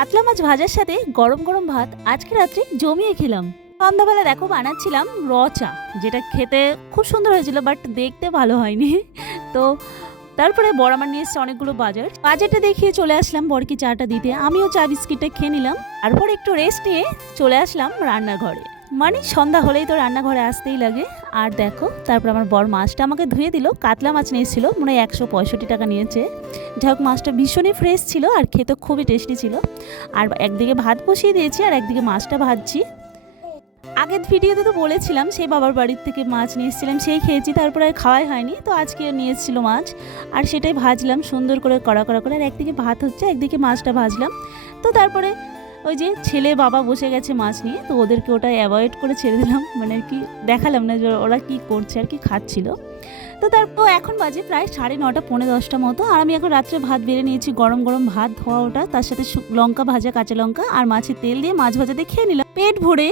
কাতলা মাছ ভাজার সাথে গরম গরম ভাত আজকে রাত্রে জমিয়ে খেলাম। সন্ধ্যাবেলা দেখো বানাচ্ছিলাম র চা, যেটা খেতে খুব সুন্দর হয়েছিল বাট দেখতে ভালো হয়নি। তো তারপরে বড় আমার নিয়ে এসছে অনেকগুলো বাজারটা দেখিয়ে চলে আসলাম বরকে চাটা দিতে। আমিও চা বিস্কিটটা খেয়ে নিলাম। তারপর একটু রেস্ট নিয়ে চলে আসলাম রান্নাঘরে। মানে সন্ধ্যা হলেই তো রান্নাঘরে আসতেই লাগে। আর দেখো তারপর আমার বর মাছটা আমাকে ধুয়ে দিল। কাতলা মাছ নিয়ে এসেছিল, মনে হয় 165 টাকা নিয়েছে। যাই হোক মাছটা ভীষণই ফ্রেশ ছিল আর খেতে খুবই টেস্টি ছিল। আর একদিকে ভাত বসিয়ে দিয়েছি আর একদিকে মাছটা ভাজছি। আগের ভিডিওতে তো বলেছিলাম সেই বাবার বাড়ির থেকে মাছ নিয়ে এসেছিলাম, সেই খেয়েছি, তারপরে আর খাওয়াই হয়নি। তো আজকে নিয়ে এসেছিল মাছ আর সেটাই ভাজলাম সুন্দর করে কড়া কড়া করে। আর একদিকে ভাত হচ্ছে, একদিকে মাছটা ভাজলাম। তো তারপরে ওই যে ছেলে বাবা বসে গেছে মাছ নিয়ে, তো ওদেরকে ওটা অ্যাভয়েড করে ছেড়ে দিলাম, মানে আর কি দেখালাম না যে ওরা কি করছে আর কি খাচ্ছিল। তো তারপর এখন বাজে প্রায় 9:30 পৌনে 10টা মতো। আর আমি এখন রাত্রে ভাত বেড়ে নিয়েছি, গরম গরম ভাত ধোয়া ওটা, তার সাথে লঙ্কা ভাজা, কাঁচা লঙ্কা আর মাছের তেল দিয়ে মাছ ভাজা দিয়ে খেয়ে নিলাম পেট ভরে।